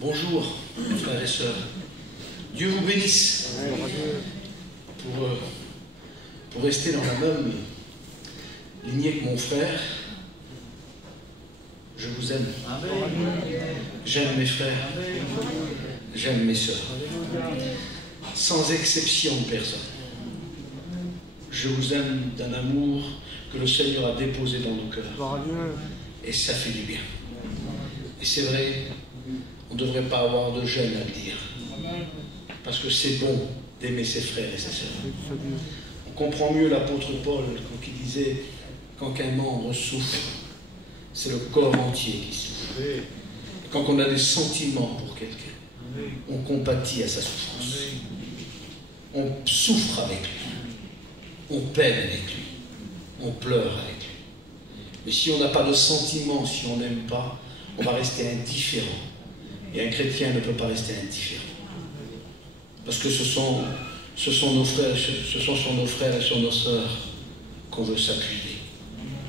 Bonjour, frères et sœurs. Dieu vous bénisse. Pour rester dans la même lignée que mon frère, je vous aime. J'aime mes frères. J'aime mes sœurs. Sans exception de personne. Je vous aime d'un amour que le Seigneur a déposé dans nos cœurs. Et ça fait du bien. Et c'est vrai, on ne devrait pas avoir de gêne à le dire. Parce que c'est bon d'aimer ses frères et ses sœurs. On comprend mieux l'apôtre Paul quand il disait quand un membre souffre, c'est le corps entier qui souffre. Quand on a des sentiments pour quelqu'un, on compatit à sa souffrance. On souffre avec lui. On peine avec lui. On pleure avec lui. Mais si on n'a pas de sentiments, si on n'aime pas, on va rester indifférent. Et un chrétien ne peut pas rester indifférent. Parce que ce sont nos frères, ce sont sur nos frères et sur nos sœurs qu'on veut s'appuyer.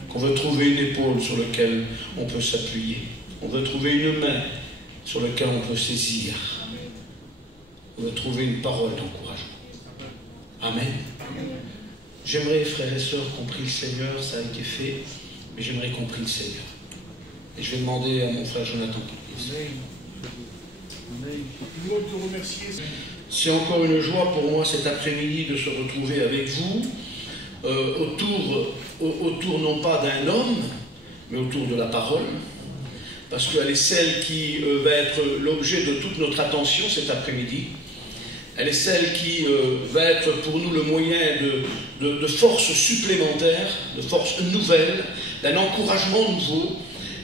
Qu'on veut trouver une épaule sur laquelle on peut s'appuyer. On veut trouver une main sur laquelle on peut saisir. On veut trouver une parole d'encouragement. Amen. J'aimerais, frères et sœurs, qu'on prie le Seigneur, ça a été fait, mais j'aimerais qu'on prie le Seigneur. Et je vais demander à mon frère Jonathan qu'il prie. C'est encore une joie pour moi cet après-midi de se retrouver avec vous, autour non pas d'un homme, mais autour de la parole, parce qu'elle est celle qui va être l'objet de toute notre attention cet après-midi. Elle est celle qui va être pour nous le moyen de force supplémentaire, de force nouvelle, d'un encouragement nouveau,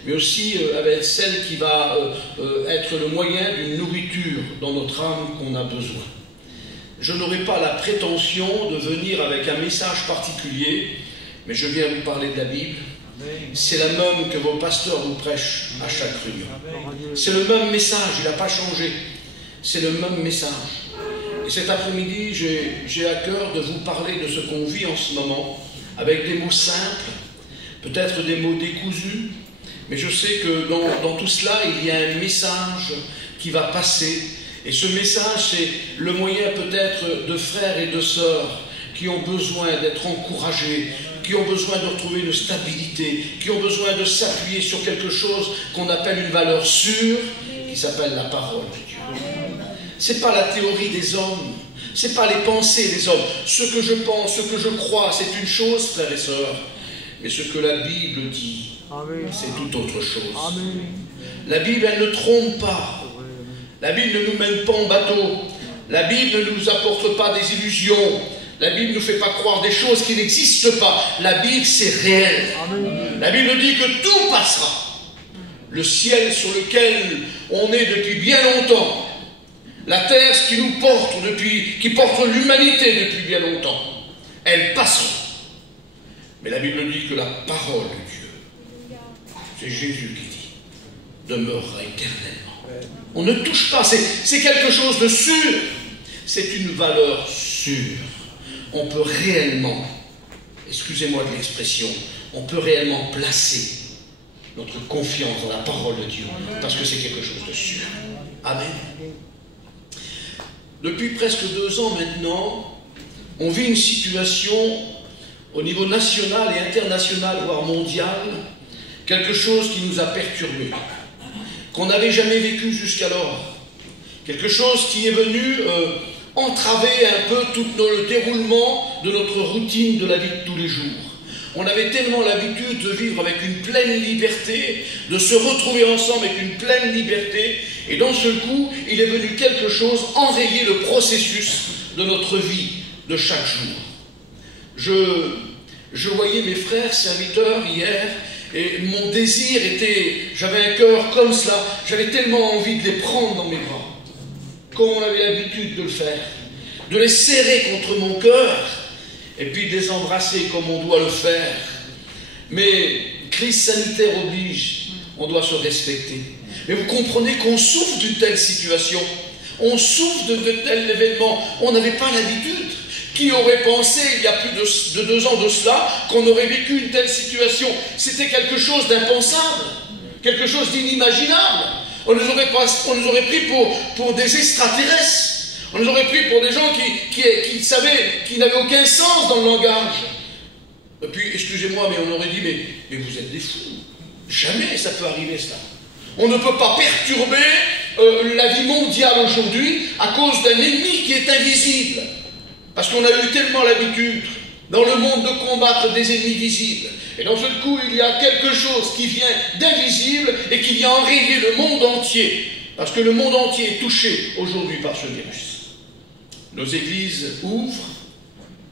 mais aussi elle va être celle qui va être le moyen d'une nourriture dans notre âme qu'on a besoin. Je n'aurai pas la prétention de venir avec un message particulier, mais je viens vous parler de la Bible. C'est la même que vos pasteurs vous prêchent à chaque réunion. C'est le même message, il n'a pas changé. C'est le même message. Et cet après-midi, j'ai à cœur de vous parler de ce qu'on vit en ce moment, avec des mots simples, peut-être des mots décousus, mais je sais que dans tout cela, il y a un message qui va passer. Et ce message, c'est le moyen peut-être de frères et de sœurs qui ont besoin d'être encouragés, qui ont besoin de retrouver une stabilité, qui ont besoin de s'appuyer sur quelque chose qu'on appelle une valeur sûre, qui s'appelle la parole de Dieu. Ce n'est pas la théorie des hommes, ce n'est pas les pensées des hommes. Ce que je pense, ce que je crois, c'est une chose, frères et sœurs. Mais ce que la Bible dit, c'est tout autre chose. Amen. La Bible, elle ne trompe pas. La Bible ne nous mène pas en bateau. La Bible ne nous apporte pas des illusions. La Bible ne nous fait pas croire des choses qui n'existent pas. La Bible, c'est réel. Amen. La Bible dit que tout passera. Le ciel sur lequel on est depuis bien longtemps, la terre qui nous porte qui porte l'humanité depuis bien longtemps, elle passera. Mais la Bible dit que la parole de Dieu, c'est Jésus qui dit, demeurera éternellement. On ne touche pas, c'est quelque chose de sûr. C'est une valeur sûre. On peut réellement, excusez-moi de l'expression, on peut réellement placer notre confiance dans la parole de Dieu, parce que c'est quelque chose de sûr. Amen. Depuis presque 2 ans maintenant, on vit une situation au niveau national et international, voire mondial, quelque chose qui nous a perturbés, qu'on n'avait jamais vécu jusqu'alors, quelque chose qui est venu entraver un peu tout le déroulement de notre routine de la vie de tous les jours. On avait tellement l'habitude de vivre avec une pleine liberté, de se retrouver ensemble avec une pleine liberté, et d'un seul coup, il est venu quelque chose enrayer le processus de notre vie de chaque jour. Je voyais mes frères serviteurs hier, et mon désir était, j'avais un cœur comme cela, j'avais tellement envie de les prendre dans mes bras, comme on avait l'habitude de le faire, de les serrer contre mon cœur, et puis de les embrasser comme on doit le faire. Mais crise sanitaire oblige, on doit se respecter. Mais vous comprenez qu'on souffre d'une telle situation, on souffre de tels événements, on n'avait pas l'habitude. Qui aurait pensé, il y a plus de 2 ans de cela, qu'on aurait vécu une telle situation? C'était quelque chose d'impensable, quelque chose d'inimaginable. On nous aurait pris pour des extraterrestres. On nous aurait pris pour des gens qui savaient, qui n'avaient aucun sens dans le langage. Et puis, excusez-moi, mais on aurait dit, mais vous êtes des fous. Jamais ça peut arriver, ça. On ne peut pas perturber la vie mondiale aujourd'hui à cause d'un ennemi qui est invisible. Parce qu'on a eu tellement l'habitude dans le monde de combattre des ennemis visibles. Et dans ce coup, il y a quelque chose qui vient d'invisible et qui vient enrayer le monde entier. Parce que le monde entier est touché aujourd'hui par ce virus. Nos églises ouvrent.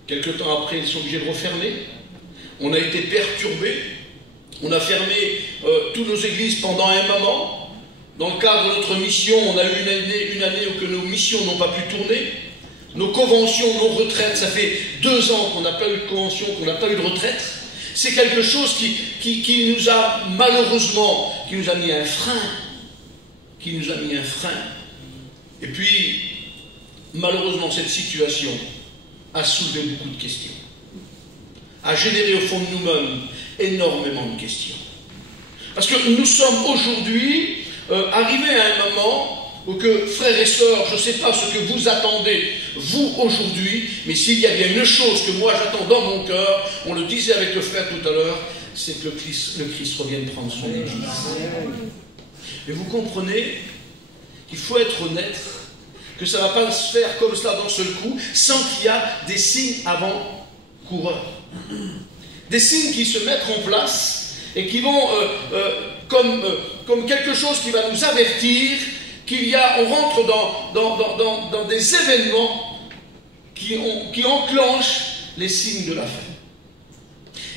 Quelque temps après, ils sont obligés de refermer. On a été perturbés. On a fermé toutes nos églises pendant un moment. Dans le cadre de notre mission, on a eu une année où nos missions n'ont pas pu tourner. Nos conventions, nos retraites, ça fait 2 ans qu'on n'a pas eu de convention, qu'on n'a pas eu de retraite. C'est quelque chose qui nous a malheureusement, qui nous a mis un frein. Et puis, malheureusement, cette situation a soulevé beaucoup de questions. A généré au fond de nous-mêmes énormément de questions. Parce que nous sommes aujourd'hui arrivés à un moment où que, frères et sœurs, je ne sais pas ce que vous attendez, vous, aujourd'hui, mais s'il y a bien une chose que moi j'attends dans mon cœur, on le disait avec le frère tout à l'heure, c'est que le Christ revienne prendre son Église. Mais vous comprenez qu'il faut être honnête, que ça ne va pas se faire comme cela d'un seul coup, sans qu'il y a des signes avant-coureurs. Des signes qui se mettent en place et qui vont, comme quelque chose qui va nous avertir on rentre dans des événements qui enclenchent les signes de la fin.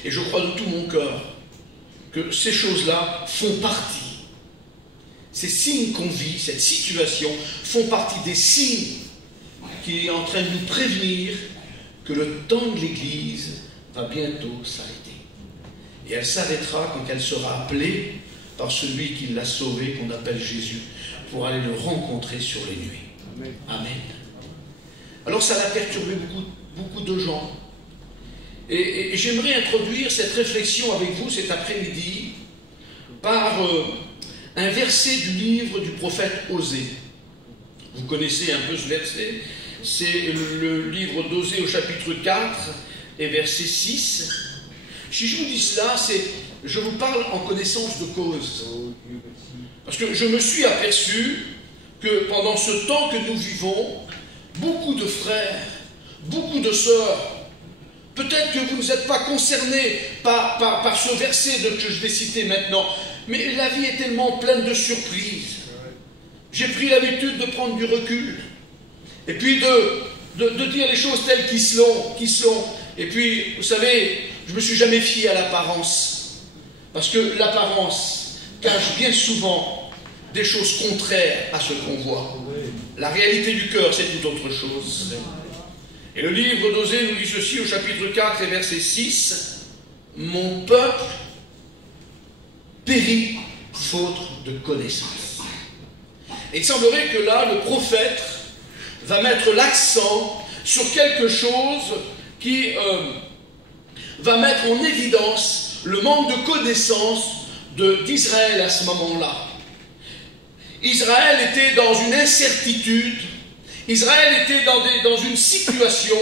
Et je crois de tout mon cœur que ces choses-là font partie. Ces signes qu'on vit, cette situation, font partie des signes qui est en train de nous prévenir que le temps de l'Église va bientôt s'arrêter. Et elle s'arrêtera quand elle sera appelée par celui qui l'a sauvée, qu'on appelle Jésus, pour aller le rencontrer sur les nuées. Amen. Alors ça a perturbé beaucoup de gens. Et j'aimerais introduire cette réflexion avec vous cet après-midi par un verset du livre du prophète Osée. Vous connaissez un peu ce verset. C'est le livre d'Osée au chapitre 4 et verset 6. Si je vous dis cela, je vous parle en connaissance de cause. Parce que je me suis aperçu que pendant ce temps que nous vivons, beaucoup de frères, beaucoup de sœurs, peut-être que vous n'êtes pas concernés par ce verset que je vais citer maintenant, mais la vie est tellement pleine de surprises. J'ai pris l'habitude de prendre du recul, et puis de dire les choses telles qui sont. Et puis, vous savez, je ne me suis jamais fié à l'apparence, parce que l'apparence cache bien souvent des choses contraires à ce qu'on voit. La réalité du cœur, c'est tout autre chose. Et le livre d'Osée nous dit ceci au chapitre 4 et verset 6. « Mon peuple périt faute de connaissance. » Et il semblerait que là, le prophète va mettre l'accent sur quelque chose qui va mettre en évidence le manque de connaissance d'Israël à ce moment-là. Israël était dans une incertitude, Israël était dans une situation,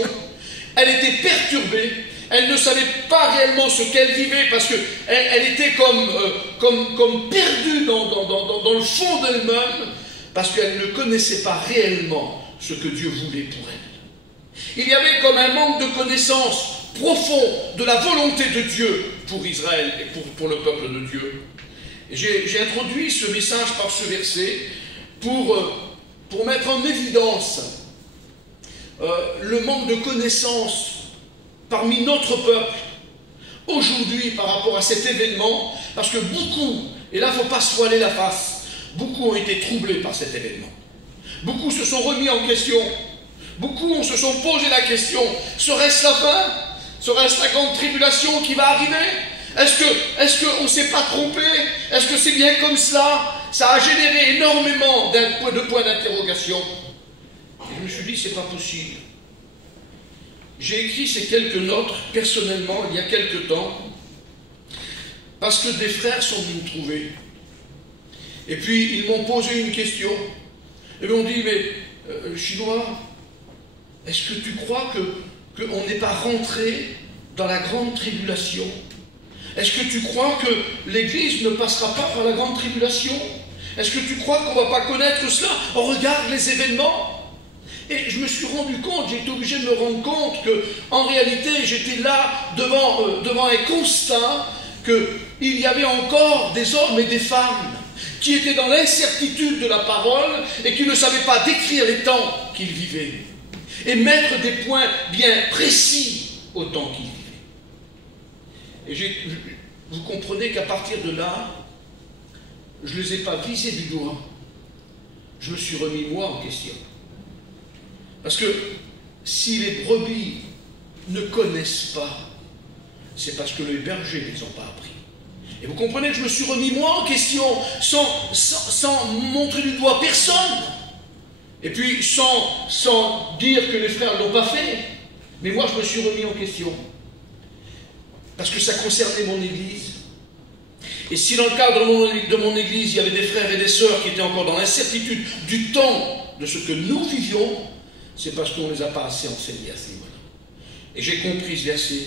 elle était perturbée, elle ne savait pas réellement ce qu'elle vivait parce qu'elle était comme perdue dans le fond d'elle-même parce qu'elle ne connaissait pas réellement ce que Dieu voulait pour elle. Il y avait comme un manque de connaissance profond de la volonté de Dieu pour Israël et pour le peuple de Dieu. J'ai introduit ce message par ce verset pour mettre en évidence le manque de connaissance parmi notre peuple aujourd'hui par rapport à cet événement, parce que beaucoup, et là il ne faut pas se voiler la face, beaucoup ont été troublés par cet événement. Beaucoup se sont remis en question, beaucoup se sont posé la question, serait-ce la fin? Serait-ce la grande tribulation qui va arriver? Est-ce qu'on ne s'est pas trompé? Est-ce que c'est bien comme cela? Ça a généré énormément de points d'interrogation. Et je me suis dit, c'est pas possible. J'ai écrit ces quelques notes, personnellement, il y a quelque temps, parce que des frères sont venus me trouver. Et puis, ils m'ont posé une question. Ils m'ont dit, mais Chinois, est-ce que tu crois qu'on n'est pas rentré dans la grande tribulation? Est-ce que tu crois que l'Église ne passera pas par la grande tribulation? Est-ce que tu crois qu'on ne va pas connaître cela? On regarde les événements. Et je me suis rendu compte, j'ai été obligé de me rendre compte qu'en réalité, j'étais là devant un constat qu'il y avait encore des hommes et des femmes qui étaient dans l'incertitude de la parole et qui ne savaient pas décrire les temps qu'ils vivaient et mettre des points bien précis au temps qu'ils vivaient. Et vous comprenez qu'à partir de là, je ne les ai pas visés du doigt. Je me suis remis moi en question. Parce que si les brebis ne connaissent pas, c'est parce que les bergers ne les ont pas appris. Et vous comprenez que je me suis remis moi en question, sans montrer du doigt personne. Et puis sans dire que les frères ne l'ont pas fait. Mais moi je me suis remis en question. Parce que ça concernait mon Église. Et si dans le cadre de mon Église, il y avait des frères et des sœurs qui étaient encore dans l'incertitude du temps de ce que nous vivions, c'est parce qu'on ne les a pas assez enseignés à ce niveau-là. Et j'ai compris ce verset,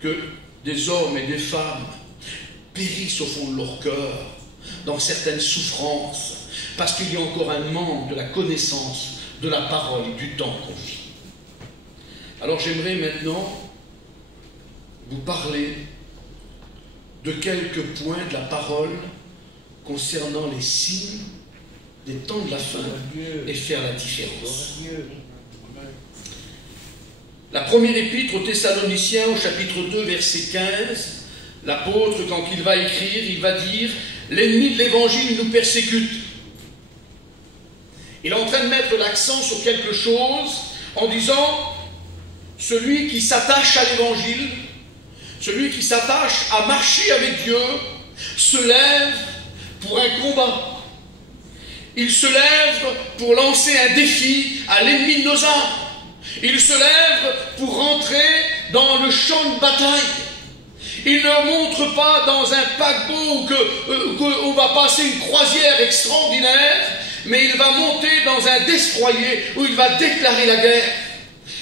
que des hommes et des femmes périssent au fond de leur cœur, dans certaines souffrances, parce qu'il y a encore un manque de la connaissance de la parole et du temps qu'on vit. Alors j'aimerais maintenant vous parler de quelques points de la parole concernant les signes des temps de la fin et faire la différence. La première épître aux Thessaloniciens, au chapitre 2, verset 15, l'apôtre, quand il va écrire, il va dire « L'ennemi de l'évangile nous persécute ». Il est en train de mettre l'accent sur quelque chose en disant « Celui qui s'attache à l'évangile, celui qui s'attache à marcher avec Dieu, se lève pour un combat. Il se lève pour lancer un défi à l'ennemi de nos âmes. Il se lève pour rentrer dans le champ de bataille. Il ne montre pas dans un paquebot où on va passer une croisière extraordinaire, mais il va monter dans un destroyer où il va déclarer la guerre.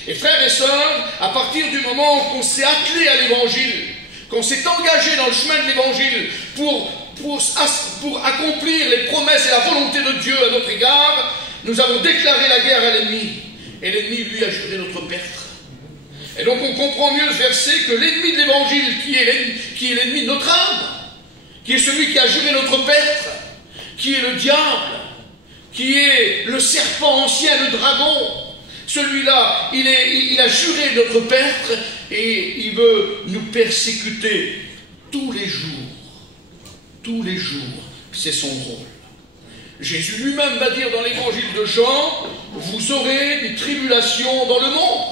Et frères et sœurs, à partir du moment qu'on s'est attelé à l'évangile, qu'on s'est engagé dans le chemin de l'évangile pour accomplir les promesses et la volonté de Dieu à notre égard, nous avons déclaré la guerre à l'ennemi. Et l'ennemi, lui, a juré notre perte. Et donc on comprend mieux ce verset que l'ennemi de l'évangile, qui est l'ennemi de notre âme, qui est celui qui a juré notre perte, qui est le diable, qui est le serpent ancien, le dragon, celui-là, il a juré notre perte et il veut nous persécuter tous les jours. Tous les jours, c'est son rôle. Jésus lui-même va dire dans l'évangile de Jean, vous aurez des tribulations dans le monde.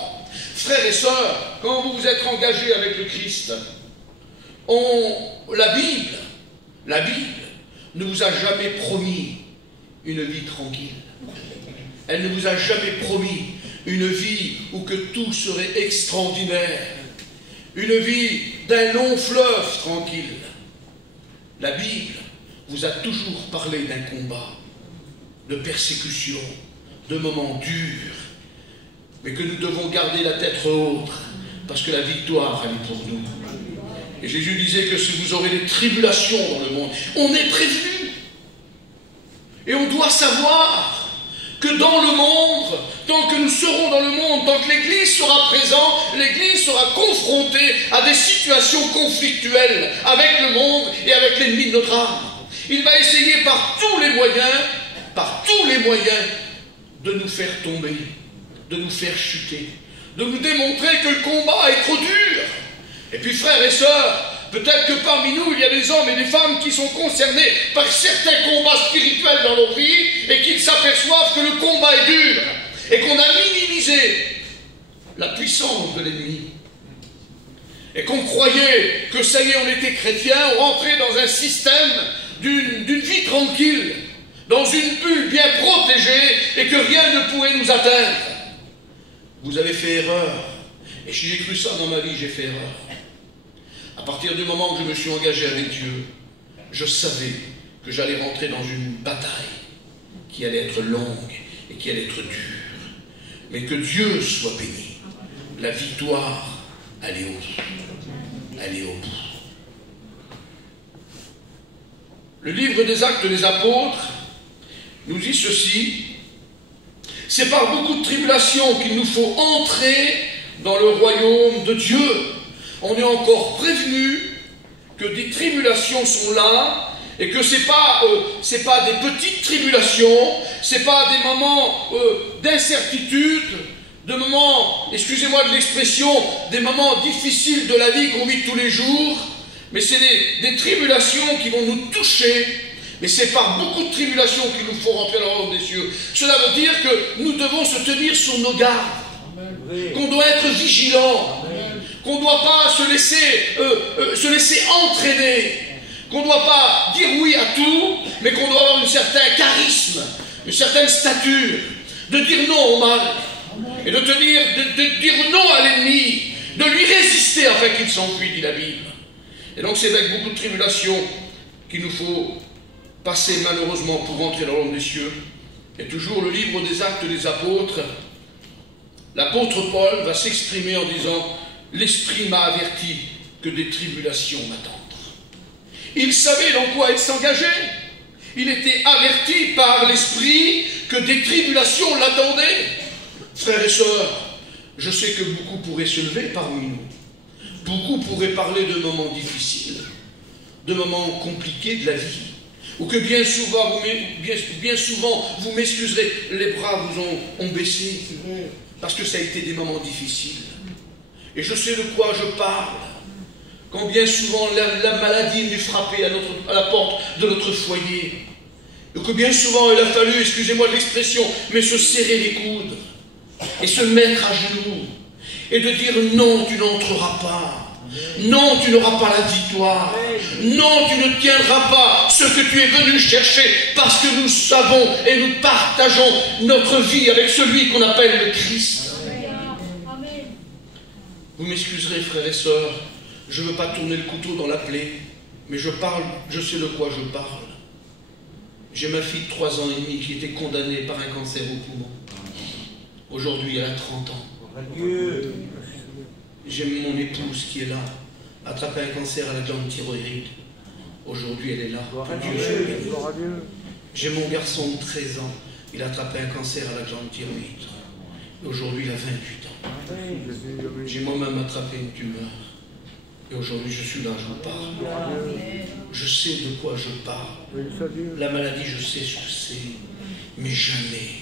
Frères et sœurs, quand vous vous êtes engagés avec le Christ, la Bible ne vous a jamais promis une vie tranquille. Elle ne vous a jamais promis une vie où que tout serait extraordinaire, une vie d'un long fleuve tranquille. La Bible vous a toujours parlé d'un combat, de persécution, de moments durs, mais que nous devons garder la tête haute, parce que la victoire, elle est pour nous. Et Jésus disait que si vous aurez des tribulations dans le monde, on est prévenu. Et on doit savoir que dans le monde, tant que nous serons dans le monde, tant que l'Église sera présente, l'Église sera confrontée à des situations conflictuelles avec le monde et avec l'ennemi de notre âme. Il va essayer par tous les moyens, de nous faire tomber, de nous faire chuter, de nous démontrer que le combat est trop dur. Et puis frères et sœurs, peut-être que parmi nous, il y a des hommes et des femmes qui sont concernés par certains combats spirituels dans leur vie et qui s'aperçoivent que le combat est dur et qu'on a minimisé la puissance de l'ennemi. Et qu'on croyait que ça y est, on était chrétiens, on rentrait dans un système d'une vie tranquille, dans une bulle bien protégée et que rien ne pouvait nous atteindre. Vous avez fait erreur. Et si j'ai cru ça dans ma vie, j'ai fait erreur. À partir du moment où je me suis engagé avec Dieu, je savais que j'allais rentrer dans une bataille qui allait être longue et qui allait être dure. Mais que Dieu soit béni. La victoire, elle est au bout. Elle est au bout. Le livre des Actes des Apôtres nous dit ceci: c'est par beaucoup de tribulations qu'il nous faut entrer dans le royaume de Dieu. On est encore prévenu que des tribulations sont là et que c'est pas des petites tribulations, c'est pas des moments d'incertitude, de moments, excusez-moi de l'expression, des moments difficiles de la vie qu'on vit tous les jours, mais c'est des tribulations qui vont nous toucher. Mais c'est par beaucoup de tribulations qu'il nous faut rentrer dans le royaume des cieux. Cela veut dire que nous devons se tenir sur nos gardes, qu'on doit être vigilants, qu'on ne doit pas se laisser entraîner, qu'on ne doit pas dire oui à tout, mais qu'on doit avoir un certain charisme, une certaine stature, de dire non au mal, et de dire non à l'ennemi, de lui résister afin qu'il s'enfuit, dit la Bible. Et donc c'est avec beaucoup de tribulations qu'il nous faut passer malheureusement pour rentrer dans le royaume des cieux. Et toujours le livre des Actes des Apôtres, l'apôtre Paul va s'exprimer en disant: l'Esprit m'a averti que des tribulations m'attendent. Il savait dans quoi il s'engageait. Il était averti par l'Esprit que des tribulations l'attendaient. Frères et sœurs, je sais que beaucoup pourraient se lever parmi nous. Beaucoup pourraient parler de moments difficiles, de moments compliqués de la vie, ou que bien souvent vous m'excuserez, les bras vous ont baissé, parce que ça a été des moments difficiles. Et je sais de quoi je parle, quand bien souvent la maladie m'est frappée à la porte de notre foyer, et que bien souvent il a fallu, excusez-moi de l'expression, mais se serrer les coudes, et se mettre à genoux, et de dire non, tu n'entreras pas. Non, tu n'auras pas la victoire. Non, tu ne tiendras pas ce que tu es venu chercher, parce que nous savons et nous partageons notre vie avec celui qu'on appelle le Christ. Vous m'excuserez, frères et sœurs, je ne veux pas tourner le couteau dans la plaie, mais je sais de quoi je parle. J'ai ma fille de 3 ans et demi qui était condamnée par un cancer au poumon. Aujourd'hui, elle a 30 ans. J'ai mon épouse qui est là, attrapé un cancer à la glande thyroïde. Aujourd'hui, elle est là. J'ai mon garçon de 13 ans, il a attrapé un cancer à la glande thyroïde. Aujourd'hui, il a 28 ans. J'ai moi-même attrapé une tumeur. Et aujourd'hui, je suis là, je vous parle. Je sais de quoi je parle. La maladie, je sais ce que c'est. Mais jamais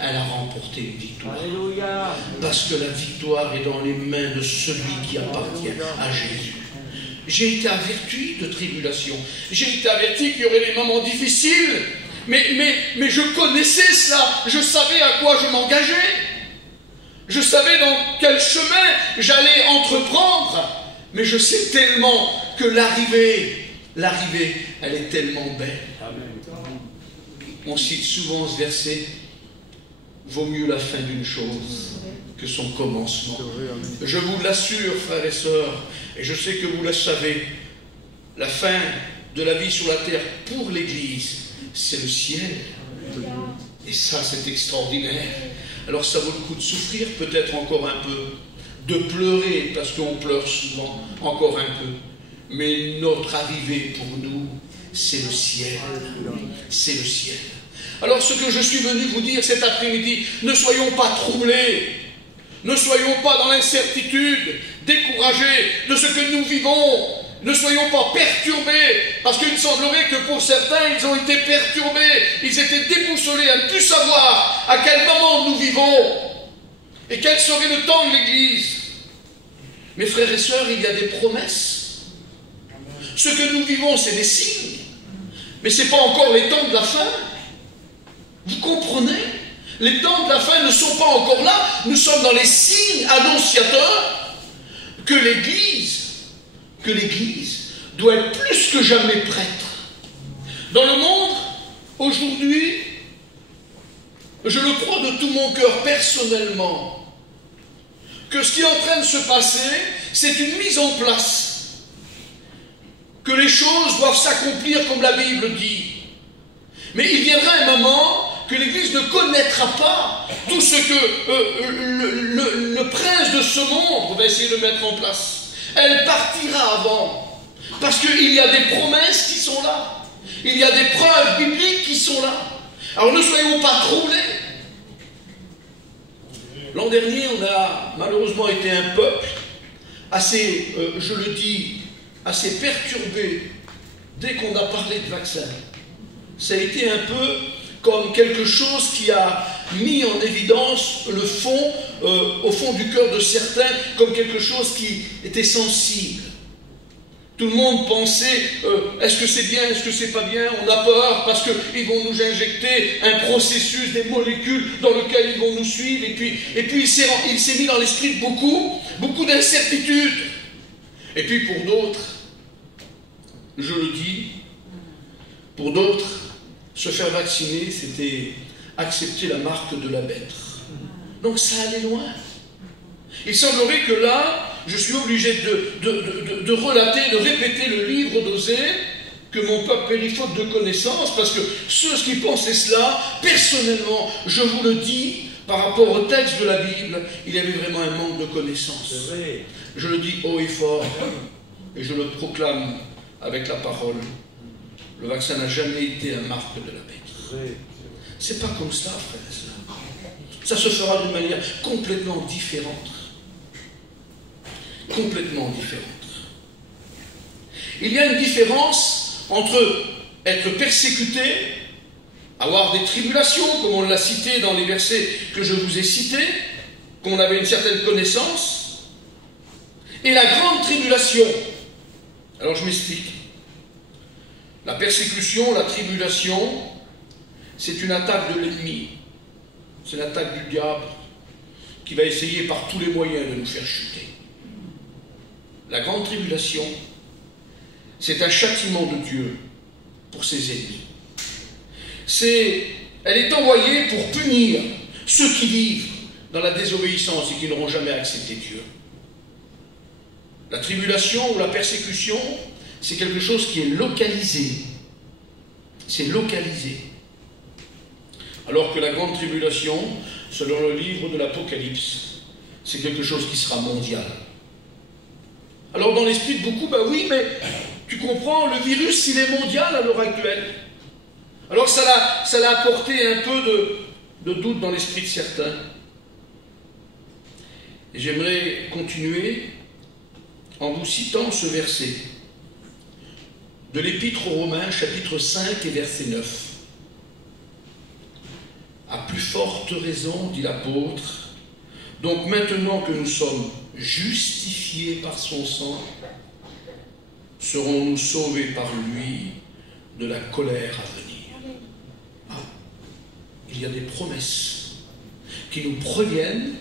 elle a remporté une victoire. Alléluia. Parce que la victoire est dans les mains de celui qui appartient à Jésus. J'ai été averti de tribulation. J'ai été averti qu'il y aurait des moments difficiles. Mais je connaissais cela. Je savais à quoi je m'engageais. Je savais dans quel chemin j'allais entreprendre. Mais je sais tellement que l'arrivée, elle est tellement belle. Amen. On cite souvent ce verset: vaut mieux la fin d'une chose que son commencement. Je vous l'assure, frères et sœurs, et je sais que vous le savez, la fin de la vie sur la terre pour l'Église, c'est le ciel. Et ça, c'est extraordinaire. Alors ça vaut le coup de souffrir peut-être encore un peu, de pleurer, parce qu'on pleure souvent, encore un peu. Mais notre arrivée pour nous, c'est le ciel. C'est le ciel. Alors ce que je suis venu vous dire cet après-midi, ne soyons pas troublés, ne soyons pas dans l'incertitude, découragés de ce que nous vivons, ne soyons pas perturbés, parce qu'il semblerait que pour certains, ils ont été perturbés, ils étaient déboussolés à ne plus savoir à quel moment nous vivons et quel serait le temps de l'Église. Mes frères et sœurs, il y a des promesses. Ce que nous vivons, c'est des signes, mais ce n'est pas encore les temps de la fin. Vous comprenez? Les temps de la fin ne sont pas encore là. Nous sommes dans les signes annonciateurs que l'Église doit être plus que jamais prêtre. Dans le monde, aujourd'hui, je le crois de tout mon cœur personnellement, que ce qui est en train de se passer, c'est une mise en place que les choses doivent s'accomplir comme la Bible dit. Mais il viendra un moment que l'Église ne connaîtra pas tout ce que le prince de ce monde va essayer de mettre en place. Elle partira avant. Parce qu'il y a des promesses qui sont là. Il y a des preuves bibliques qui sont là. Alors ne soyons pas troublés. L'an dernier, on a malheureusement été un peuple assez, je le dis, assez perturbé dès qu'on a parlé de vaccin. Ça a été un peu comme quelque chose qui a mis en évidence le fond, au fond du cœur de certains, comme quelque chose qui était sensible. Tout le monde pensait, est-ce que c'est bien, est-ce que c'est pas bien? On a peur parce qu'ils vont nous injecter un processus, des molécules dans lequel ils vont nous suivre. Et puis il s'est mis dans l'esprit de beaucoup d'incertitudes. Et puis pour d'autres, je le dis, pour d'autres, se faire vacciner, c'était accepter la marque de la bête. Donc ça allait loin. Il semblerait que là, je suis obligé de relater, de répéter le livre d'Osée, que mon peuple périt faute de connaissance, parce que ceux qui pensaient cela, personnellement, je vous le dis, par rapport au texte de la Bible, il y avait vraiment un manque de connaissance. Je le dis haut et fort, et je le proclame avec la parole. Le vaccin n'a jamais été la marque de la bête. C'est pas comme ça, frères et sœurs. Ça se fera d'une manière complètement différente. Complètement différente. Il y a une différence entre être persécuté, avoir des tribulations, comme on l'a cité dans les versets que je vous ai cités, qu'on avait une certaine connaissance, et la grande tribulation. Alors je m'explique. La persécution, la tribulation, c'est une attaque de l'ennemi. C'est l'attaque du diable qui va essayer par tous les moyens de nous faire chuter. La grande tribulation, c'est un châtiment de Dieu pour ses ennemis. Elle est envoyée pour punir ceux qui vivent dans la désobéissance et qui n'auront jamais accepté Dieu. La tribulation ou la persécution, c'est quelque chose qui est localisé. C'est localisé. Alors que la grande tribulation, selon le livre de l'Apocalypse, c'est quelque chose qui sera mondial. Alors dans l'esprit de beaucoup, ben oui, mais tu comprends, le virus, il est mondial à l'heure actuelle. Alors ça l'a apporté un peu de doute dans l'esprit de certains. Et j'aimerais continuer en vous citant ce verset de l'Épître aux Romains, chapitre 5 et verset 9. À plus forte raison, dit l'apôtre, donc maintenant que nous sommes justifiés par son sang, serons-nous sauvés par lui de la colère à venir. Ah, il y a des promesses qui nous préviennent,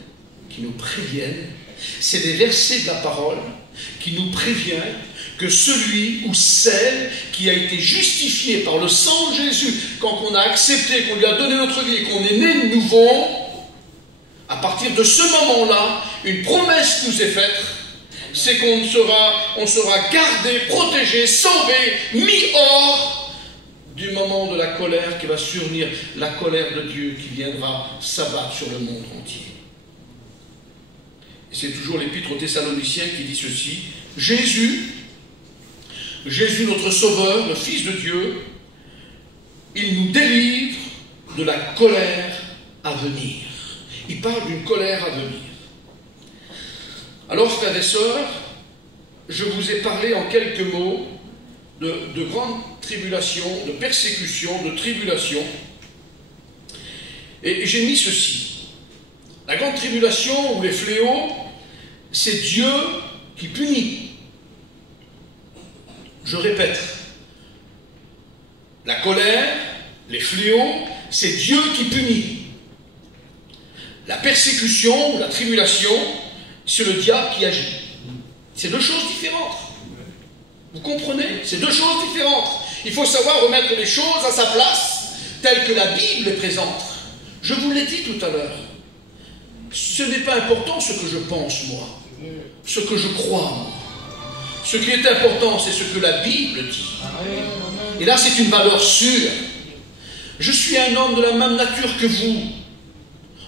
c'est des versets de la parole qui nous préviennent que celui ou celle qui a été justifié par le sang de Jésus, quand on a accepté, qu'on lui a donné notre vie et qu'on est né de nouveau, à partir de ce moment-là, une promesse nous est faite, c'est qu'on sera gardé, protégé, sauvé, mis hors du moment de la colère qui va survenir, la colère de Dieu qui viendra s'abattre sur le monde entier. Et c'est toujours l'Épître aux Thessaloniciens qui dit ceci, Jésus notre Sauveur, le Fils de Dieu, il nous délivre de la colère à venir. Il parle d'une colère à venir. Alors, frères et sœurs, je vous ai parlé en quelques mots de grande tribulation, de persécution, de tribulation. Et j'ai mis ceci. La grande tribulation ou les fléaux, c'est Dieu qui punit. Je répète, la colère, les fléaux, c'est Dieu qui punit. La persécution ou la tribulation, c'est le diable qui agit. C'est deux choses différentes. Vous comprenez? C'est deux choses différentes. Il faut savoir remettre les choses à sa place, telles que la Bible les présente. Je vous l'ai dit tout à l'heure. Ce n'est pas important ce que je pense, moi. Ce que je crois, moi. Ce qui est important, c'est ce que la Bible dit. Et là, c'est une valeur sûre. Je suis un homme de la même nature que vous.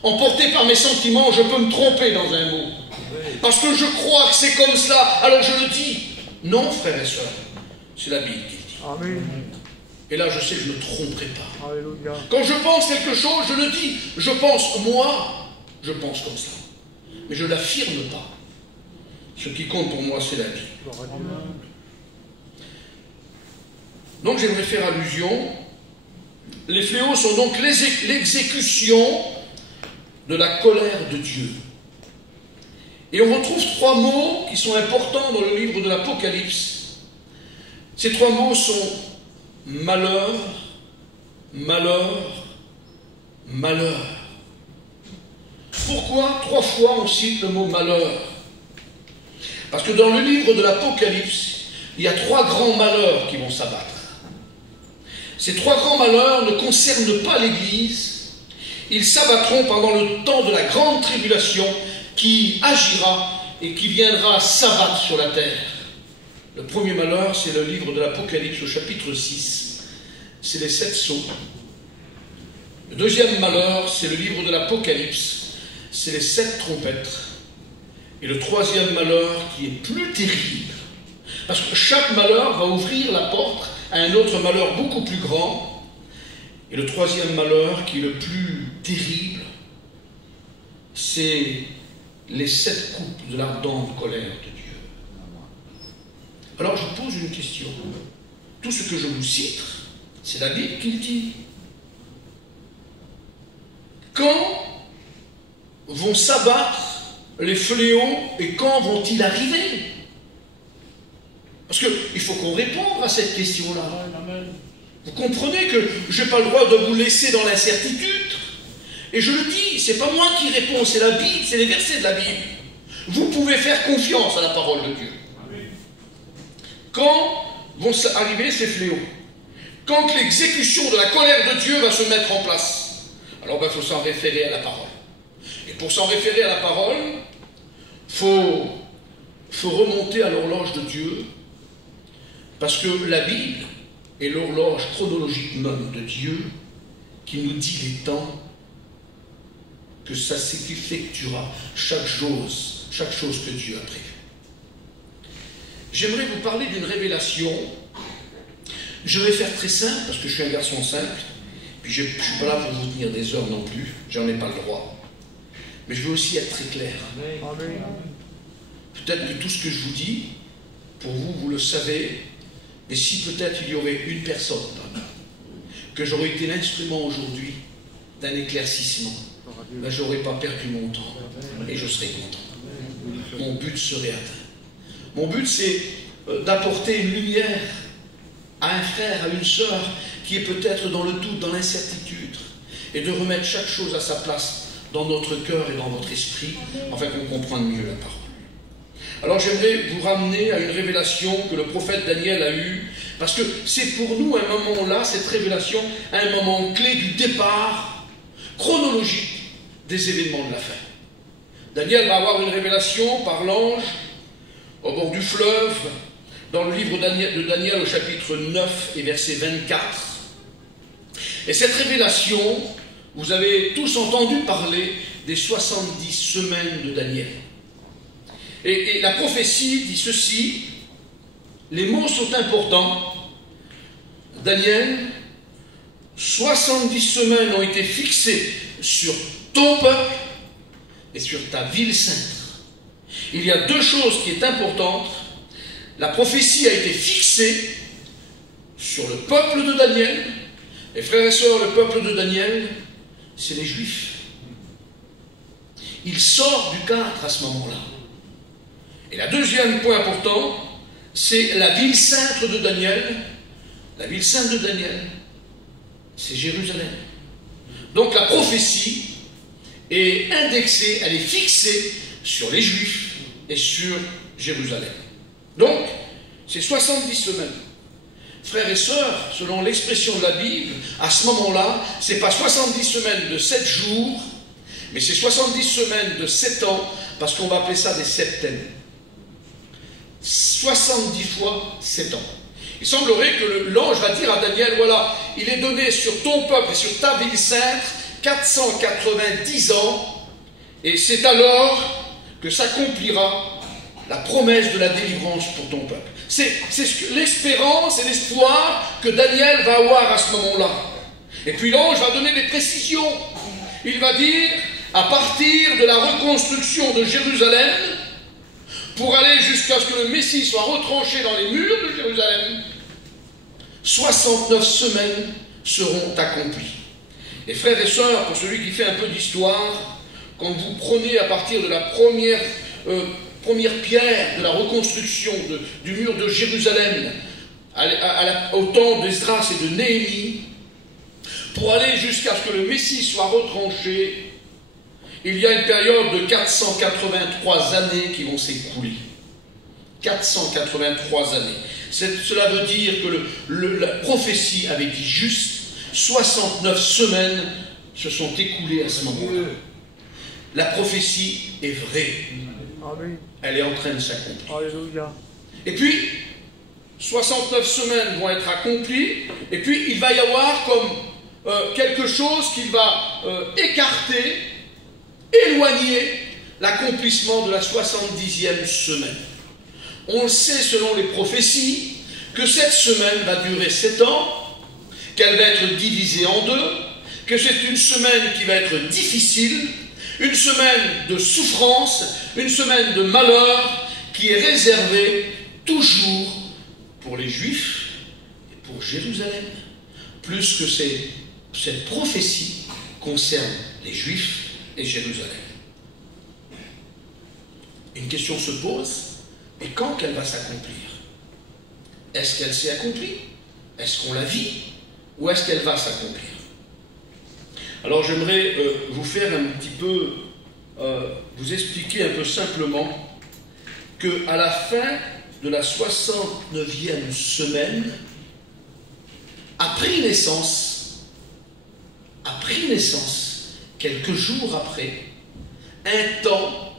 Emporté par mes sentiments, je peux me tromper dans un mot. Parce que je crois que c'est comme cela, alors je le dis. Non, frères et sœurs, c'est la Bible qui le dit. Amen. Et là, je sais que je ne me tromperai pas. Alléluia. Quand je pense quelque chose, je le dis. Je pense, moi, je pense comme ça. Mais je ne l'affirme pas. Ce qui compte pour moi, c'est la Bible. Donc, j'aimerais faire allusion. Les fléaux sont donc l'exécution de la colère de Dieu. Et on retrouve trois mots qui sont importants dans le livre de l'Apocalypse. Ces trois mots sont malheur, malheur, malheur. Pourquoi trois fois on cite le mot malheur? Parce que dans le livre de l'Apocalypse, il y a trois grands malheurs qui vont s'abattre. Ces trois grands malheurs ne concernent pas l'Église. Ils s'abattront pendant le temps de la grande tribulation qui agira et qui viendra s'abattre sur la terre. Le premier malheur, c'est le livre de l'Apocalypse au chapitre 6. C'est les 7 sceaux. Le deuxième malheur, c'est le livre de l'Apocalypse. C'est les 7 trompettes. Et le troisième malheur qui est plus terrible, parce que chaque malheur va ouvrir la porte à un autre malheur beaucoup plus grand. Et le troisième malheur qui est le plus terrible, c'est les 7 coupes de l'ardente colère de Dieu. Alors je pose une question. Tout ce que je vous cite, c'est la Bible qui le dit. Quand vont s'abattre les fléaux et quand vont-ils arriver? Parce qu'il faut qu'on réponde à cette question-là. Vous comprenez que je n'ai pas le droit de vous laisser dans l'incertitude. Et je le dis, c'est pas moi qui réponds, c'est la Bible, c'est les versets de la Bible. Vous pouvez faire confiance à la parole de Dieu. Quand vont arriver ces fléaux? Quand l'exécution de la colère de Dieu va se mettre en place. Alors il faut s'en référer à la parole. Et pour s'en référer à la parole, il faut remonter à l'horloge de Dieu, parce que la Bible est l'horloge chronologique même de Dieu qui nous dit les temps, que ça s'effectuera chaque chose que Dieu a prévue. J'aimerais vous parler d'une révélation. Je vais faire très simple, parce que je suis un garçon simple, puis je ne suis pas là pour vous tenir des heures non plus, j'en ai pas le droit. Mais je veux aussi être très clair. Peut-être que tout ce que je vous dis, pour vous, vous le savez, mais si peut-être il y aurait une personne, que j'aurais été l'instrument aujourd'hui d'un éclaircissement, ben, je n'aurais pas perdu mon temps, et je serais content. Mon but serait atteint. Mon but, c'est d'apporter une lumière à un frère, à une sœur, qui est peut-être dans le doute, dans l'incertitude, et de remettre chaque chose à sa place dans notre cœur et dans notre esprit, afin qu'on comprenne mieux la parole. Alors j'aimerais vous ramener à une révélation que le prophète Daniel a eue, parce que c'est pour nous un moment là, cette révélation, un moment clé du départ chronologique des événements de la fin. Daniel va avoir une révélation par l'ange au bord du fleuve, dans le livre de Daniel au chapitre 9 et verset 24. Et cette révélation, vous avez tous entendu parler des 70 semaines de Daniel. Et la prophétie dit ceci, les mots sont importants. Daniel, 70 semaines ont été fixées sur ton peuple et sur ta ville sainte. Il y a deux choses qui sont importantes. La prophétie a été fixée sur le peuple de Daniel. Et frères et sœurs, le peuple de Daniel, c'est les Juifs. Il sort du cadre à ce moment-là. Et le deuxième point important, c'est la ville sainte de Daniel. La ville sainte de Daniel, c'est Jérusalem. Donc la prophétie est indexée, elle est fixée sur les Juifs et sur Jérusalem. Donc, c'est 70 semaines. Frères et sœurs, selon l'expression de la Bible, à ce moment-là, ce n'est pas 70 semaines de 7 jours, mais c'est 70 semaines de 7 ans, parce qu'on va appeler ça des septêmes. 70 fois 7 ans. Il semblerait que l'ange va dire à Daniel, voilà, il est donné sur ton peuple et sur ta ville sainte 490 ans, et c'est alors que s'accomplira la promesse de la délivrance pour ton peuple. C'est l'espérance et l'espoir que Daniel va avoir à ce moment-là. Et puis l'ange va donner des précisions. Il va dire, à partir de la reconstruction de Jérusalem, pour aller jusqu'à ce que le Messie soit retranché dans les murs de Jérusalem, 69 semaines seront accomplies. Et frères et sœurs, pour celui qui fait un peu d'histoire, quand vous prenez à partir de la première pierre de la reconstruction du mur de Jérusalem, au temps d'Esdras et de Néhémie, pour aller jusqu'à ce que le Messie soit retranché, il y a une période de 483 années qui vont s'écouler. 483 années. Cela veut dire que la prophétie avait dit juste, 69 semaines se sont écoulées à ce moment-là. La prophétie est vraie. Elle est en train de s'accomplir. Et puis, 69 semaines vont être accomplies, et puis il va y avoir comme quelque chose qui va écarter, éloigner l'accomplissement de la 70e semaine. On le sait selon les prophéties que cette semaine va durer 7 ans, qu'elle va être divisée en deux, que c'est une semaine qui va être difficile, une semaine de souffrance, une semaine de malheur qui est réservée toujours pour les Juifs et pour Jérusalem, plus que cette prophétie concerne les Juifs et Jérusalem. Une question se pose, et quand qu'elle va s'accomplir? Est-ce qu'elle s'est accomplie? Est-ce qu'on la vit? Ou est-ce qu'elle va s'accomplir? Alors j'aimerais vous faire un petit peu, vous expliquer un peu simplement qu'à la fin de la 69e semaine, a pris naissance, quelques jours après, un temps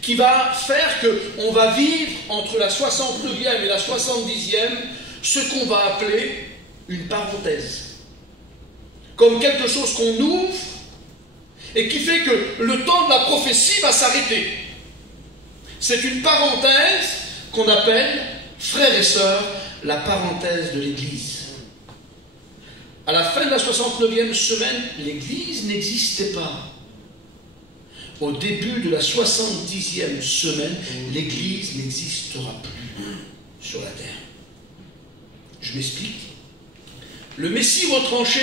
qui va faire qu'on va vivre entre la 69e et la 70e ce qu'on va appeler une parenthèse. Comme quelque chose qu'on ouvre et qui fait que le temps de la prophétie va s'arrêter. C'est une parenthèse qu'on appelle, frères et sœurs, la parenthèse de l'Église. À la fin de la 69e semaine, l'Église n'existait pas. Au début de la 70e semaine, l'Église n'existera plus sur la terre. Je m'explique. Le Messie retranché,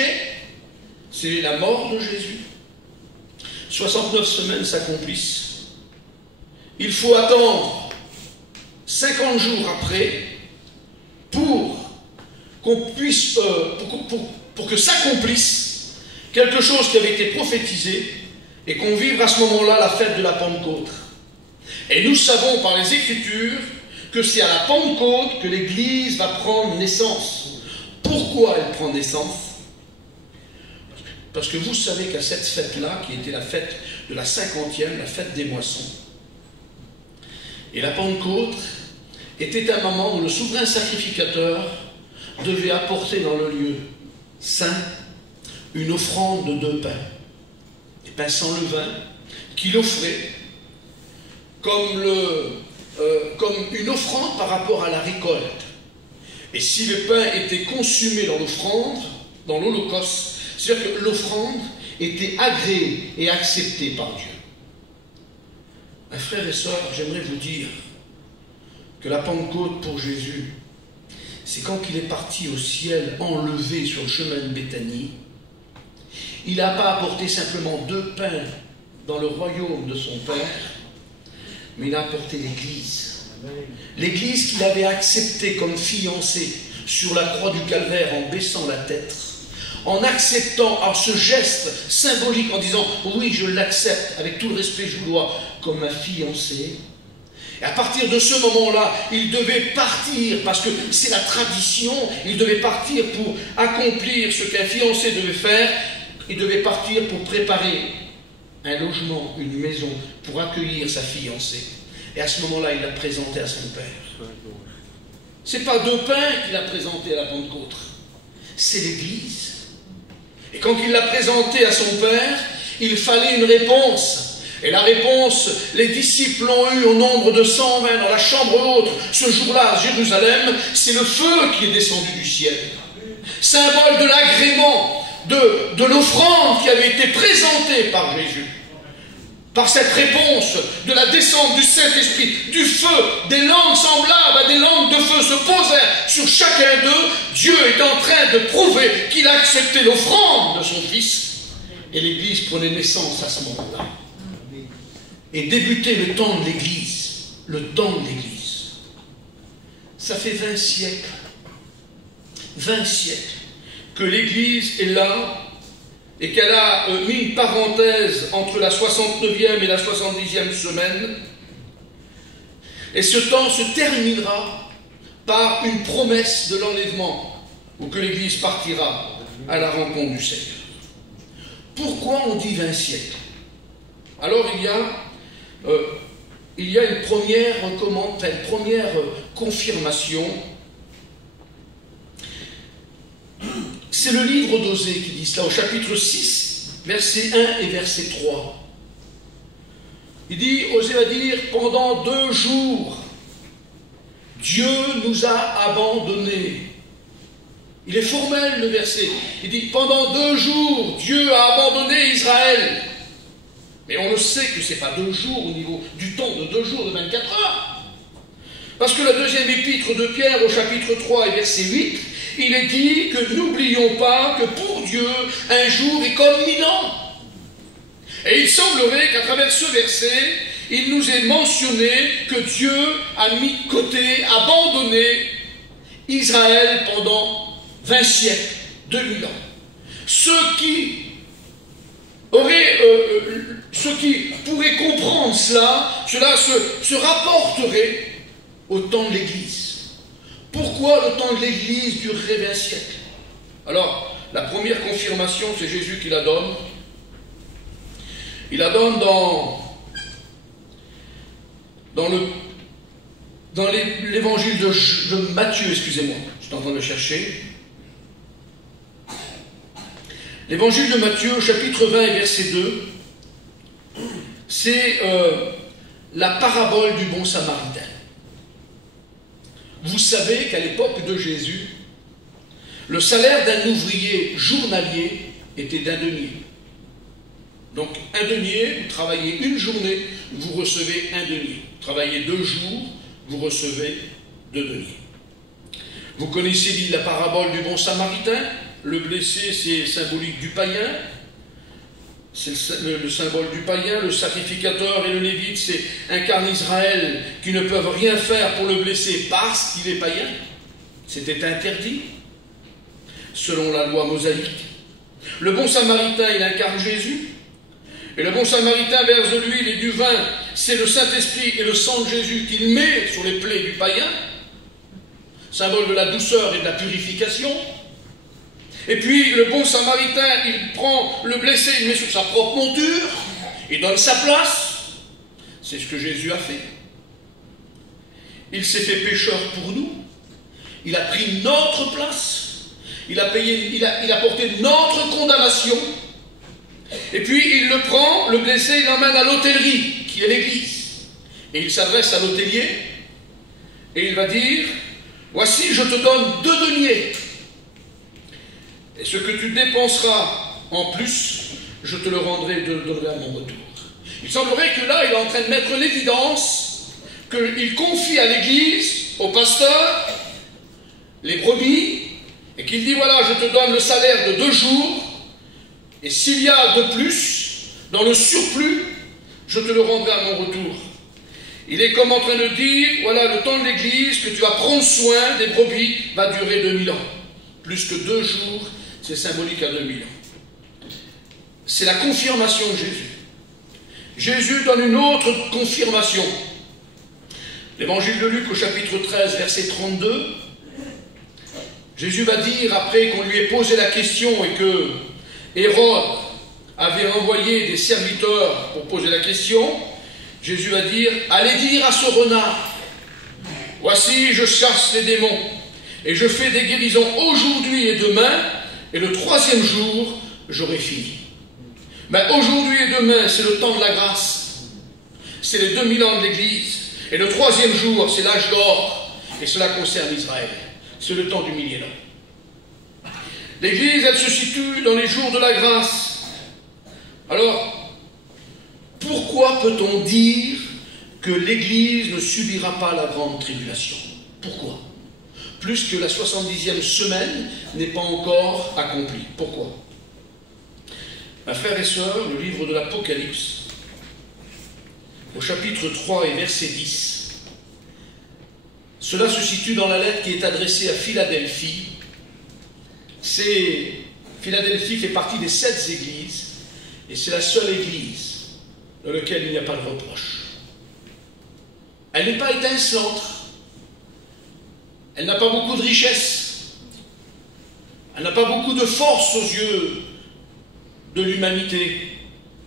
c'est la mort de Jésus. 69 semaines s'accomplissent. Il faut attendre 50 jours après pour qu'on puisse, pour que s'accomplisse quelque chose qui avait été prophétisé et qu'on vive à ce moment-là la fête de la Pentecôte. Et nous savons par les Écritures que c'est à la Pentecôte que l'Église va prendre naissance. Pourquoi elle prend naissance? Parce que vous savez qu'à cette fête-là, qui était la fête de la 50e, la fête des moissons, et la Pentecôte était un moment où le souverain sacrificateur devait apporter dans le lieu saint une offrande de 2 pains. Des pains sans levain, qu'il offrait comme une offrande par rapport à la récolte. Et si le pain était consumé dans l'offrande, dans l'Holocauste, c'est-à-dire que l'offrande était agréée et acceptée par Dieu. Mes frères et sœurs, j'aimerais vous dire que la Pentecôte pour Jésus, c'est quand il est parti au ciel, enlevé sur le chemin de Béthanie, il n'a pas apporté simplement 2 pains dans le royaume de son Père, mais il a apporté l'Église. L'Église qu'il avait acceptée comme fiancée sur la croix du Calvaire en baissant la tête, en acceptant ce geste symbolique, en disant « oui, je l'accepte, avec tout le respect que je vous dois, comme ma fiancée ». Et à partir de ce moment-là, il devait partir, parce que c'est la tradition, il devait partir pour accomplir ce qu'un fiancé devait faire. Il devait partir pour préparer un logement, une maison, pour accueillir sa fiancée. Et à ce moment-là, il l'a présenté à son Père. Ce n'est pas 2 pains qu'il a présenté à la Pentecôte, c'est l'Église. Et quand il l'a présenté à son Père, il fallait une réponse. Et la réponse, les disciples l'ont eue au nombre de 120 dans la chambre haute. Ce jour-là, à Jérusalem, c'est le feu qui est descendu du ciel. Symbole de l'agrément, de l'offrande qui avait été présentée par Jésus. Par cette réponse de la descente du Saint-Esprit, du feu, des langues semblables à des langues de feu se posèrent sur chacun d'eux. Dieu est en train de prouver qu'il a accepté l'offrande de son Fils. Et l'Église prenait naissance à ce moment-là. Et débutait le temps de l'Église. Le temps de l'Église. Ça fait 20 siècles. 20 siècles que l'Église est là et qu'elle a mis une parenthèse entre la 69e et la 70e semaine. Et ce temps se terminera par une promesse de l'enlèvement, où que l'Église partira à la rencontre du Seigneur. Pourquoi on dit 20 siècles? Alors il y a une première confirmation. C'est le livre d'Osée qui dit cela, au chapitre 6, verset 1 et verset 3. Il dit, Osée va dire, pendant 2 jours, Dieu nous a abandonnés. Il est formel le verset. Il dit, pendant 2 jours, Dieu a abandonné Israël. Mais on le sait que ce n'est pas 2 jours au niveau du temps de 2 jours de 24 heures. Parce que la deuxième épître de Pierre au chapitre 3 et verset 8, il est dit que n'oublions pas que pour Dieu, un jour est comme 1000 ans. Et il semblerait qu'à travers ce verset, il nous est mentionné que Dieu a mis de côté, abandonné Israël pendant 20 siècles, 2000 ans. Ceux qui pourraient comprendre cela se rapporterait au temps de l'Église. Pourquoi le temps de l'Église durerait 20 siècles? Alors, la première confirmation, c'est Jésus qui la donne. Il la donne dans l'évangile de Matthieu, excusez-moi, je suis en train de le chercher. L'évangile de Matthieu, chapitre 20 et verset 2, c'est la parabole du bon samaritain. Vous savez qu'à l'époque de Jésus, le salaire d'un ouvrier journalier était d'1 denier. Donc 1 denier, vous travaillez une journée, vous recevez 1 denier. Vous travaillez 2 jours, vous recevez 2 deniers. Vous connaissez la parabole du bon samaritain. Le blessé, c'est symbolique du païen. C'est le symbole du païen. Le sacrificateur et le lévite incarnent Israël qui ne peuvent rien faire pour le blessé parce qu'il est païen. C'était interdit selon la loi mosaïque. Le bon samaritain, il incarne Jésus. Et le bon samaritain verse de l'huile et du vin. C'est le Saint-Esprit et le sang de Jésus qu'il met sur les plaies du païen. Symbole de la douceur et de la purification. Et puis, le bon samaritain, il prend le blessé, il le met sur sa propre monture, il donne sa place. C'est ce que Jésus a fait. Il s'est fait pécheur pour nous. Il a pris notre place. Il a porté notre condamnation. Et puis, il le prend, le blessé, il l'emmène à l'hôtellerie, qui est l'église. Et il s'adresse à l'hôtelier, et il va dire, voici, je te donne 2 deniers. Et ce que tu dépenseras en plus, je te le donnerai à mon retour. Il semblerait que là, il est en train de mettre l'évidence qu'il confie à l'Église, au pasteur, les brebis, et qu'il dit, voilà, je te donne le salaire de 2 jours, et s'il y a de plus, dans le surplus, je te le rendrai à mon retour. Il est comme en train de dire, voilà, le temps de l'Église, que tu vas prendre soin des brebis, va durer 2000 ans. Plus que 2 jours, c'est symbolique à 2000 ans. C'est la confirmation de Jésus. Jésus donne une autre confirmation. L'évangile de Luc au chapitre 13, verset 32. Jésus va dire, après qu'on lui ait posé la question et que Hérode avait envoyé des serviteurs pour poser la question, Jésus va dire, allez dire à ce renard, voici je chasse les démons et je fais des guérisons aujourd'hui et demain, et le troisième jour, j'aurai fini. Mais aujourd'hui et demain, c'est le temps de la grâce, c'est les 2000 ans de l'Église, et le troisième jour, c'est l'âge d'or, et cela concerne Israël, c'est le temps du millénaire. L'Église, elle se situe dans les jours de la grâce. Alors, pourquoi peut-on dire que l'Église ne subira pas la grande tribulation? Pourquoi? Plus que la 70e semaine n'est pas encore accomplie. Pourquoi? Mes frères et sœurs, le livre de l'Apocalypse, au chapitre 3 et verset 10, cela se situe dans la lettre qui est adressée à Philadelphie. Philadelphie fait partie des 7 églises, et c'est la seule église dans laquelle il n'y a pas de reproche. Elle n'est pas étincelante, elle n'a pas beaucoup de richesse, elle n'a pas beaucoup de force aux yeux de l'humanité,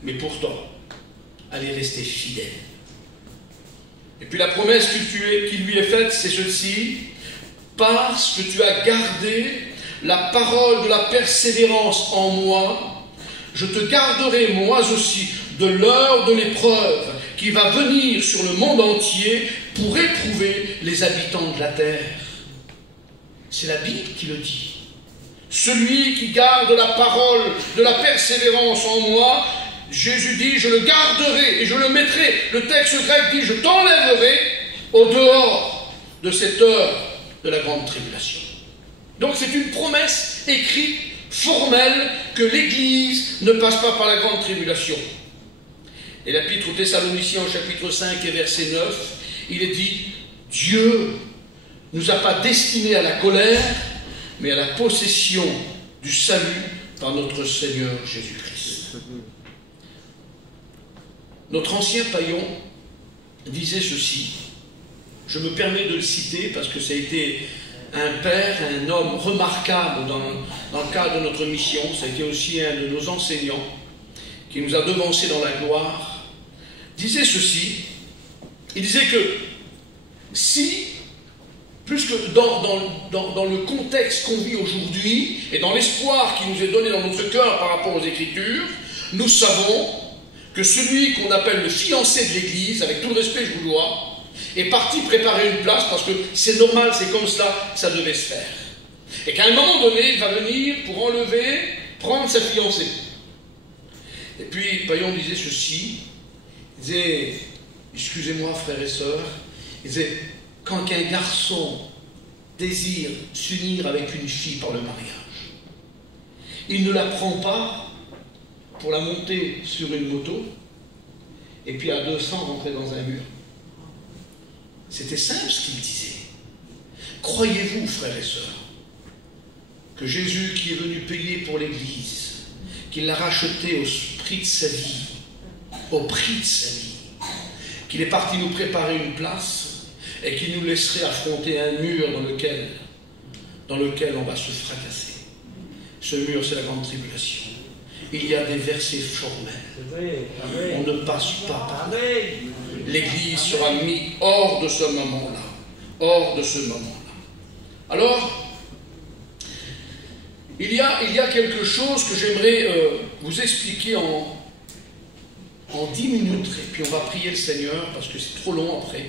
mais pourtant, elle est restée fidèle. Et puis la promesse qui lui est faite, c'est celle-ci: parce que tu as gardé la parole de la persévérance en moi, je te garderai moi aussi de l'heure de l'épreuve qui va venir sur le monde entier pour éprouver les habitants de la terre. C'est la Bible qui le dit. Celui qui garde la parole de la persévérance en moi, Jésus dit, je le garderai et je le mettrai. Le texte grec dit, je t'enlèverai au dehors de cette heure de la grande tribulation. Donc c'est une promesse écrite, formelle, que l'Église ne passe pas par la grande tribulation. Et l'Épître aux Thessaloniciens au chapitre 5 et verset 9, il est dit, Dieu ne nous a pas destinés à la colère, mais à la possession du salut par notre Seigneur Jésus-Christ. Notre ancien païen disait ceci, je me permets de le citer parce que ça a été un père, un homme remarquable dans le cadre de notre mission, ça a été aussi un de nos enseignants qui nous a devancés dans la gloire, disait ceci, il disait que si, plus que dans le contexte qu'on vit aujourd'hui et dans l'espoir qui nous est donné dans notre cœur par rapport aux Écritures, nous savons que celui qu'on appelle le fiancé de l'Église, avec tout le respect que je vous dois, est parti préparer une place parce que c'est normal, c'est comme ça, ça devait se faire. Et qu'à un moment donné, il va venir pour enlever, prendre sa fiancée. Et puis, Payon disait ceci, il disait, excusez-moi frères et sœurs, il disait, quand un garçon désire s'unir avec une fille par le mariage, il ne la prend pas pour la monter sur une moto et puis à 200 rentrer dans un mur. C'était simple ce qu'il disait. Croyez-vous, frères et sœurs, que Jésus qui est venu payer pour l'Église, qu'il l'a racheté au prix de sa vie, qu'il est parti nous préparer une place et qu'il nous laisserait affronter un mur dans lequel on va se fracasser. Ce mur, c'est la grande tribulation. Il y a des versets formels. On ne passe pas par là. L'Église sera mise hors de ce moment-là. Hors de ce moment-là. Alors, il y a quelque chose que j'aimerais vous expliquer en 10 minutes, et puis on va prier le Seigneur, parce que c'est trop long après.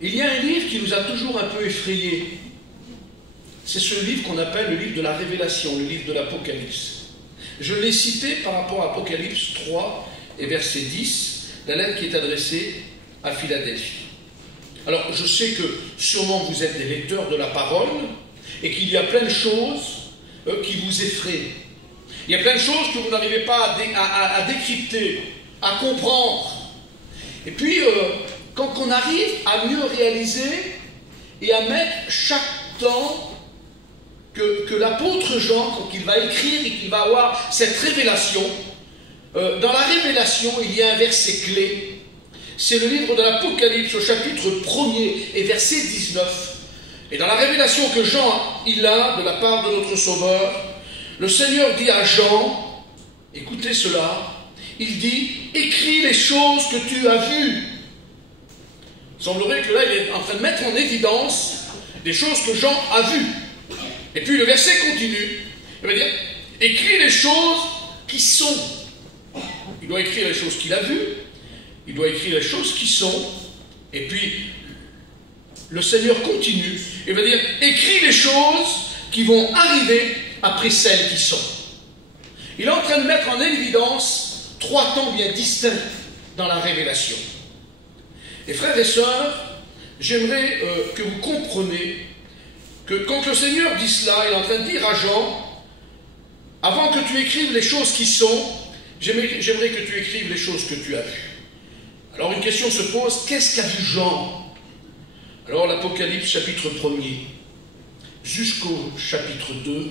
Il y a un livre qui nous a toujours un peu effrayés. C'est ce livre qu'on appelle le livre de la Révélation, le livre de l'Apocalypse. Je l'ai cité par rapport à Apocalypse 3 et verset 10, la lettre qui est adressée à Philadelphie. Alors, je sais que sûrement vous êtes des lecteurs de la parole et qu'il y a plein de choses qui vous effraient. Il y a plein de choses que vous n'arrivez pas à décrypter, à comprendre. Et puis, quand on arrive à mieux réaliser et à mettre chaque temps que l'apôtre Jean, quand il va écrire et qu'il va avoir cette révélation, dans la révélation, il y a un verset clé. C'est le livre de l'Apocalypse au chapitre 1er et verset 19. Et dans la révélation que Jean il a de la part de notre Sauveur, le Seigneur dit à Jean, écoutez cela, il dit, écris les choses que tu as vues. Il semblerait que là, il est en train de mettre en évidence des choses que Jean a vues. Et puis le verset continue. Il va dire, écris les choses qui sont. Il doit écrire les choses qu'il a vues. Il doit écrire les choses qui sont. Et puis, le Seigneur continue. Il va dire, écris les choses qui vont arriver après celles qui sont. Il est en train de mettre en évidence 3 temps bien distincts dans la révélation. Et frères et sœurs, j'aimerais que vous compreniez que quand le Seigneur dit cela, il est en train de dire à Jean, avant que tu écrives les choses qui sont, j'aimerais que tu écrives les choses que tu as vues. Alors une question se pose, qu'est-ce qu'a vu Jean? Alors l'Apocalypse chapitre 1er jusqu'au chapitre 2,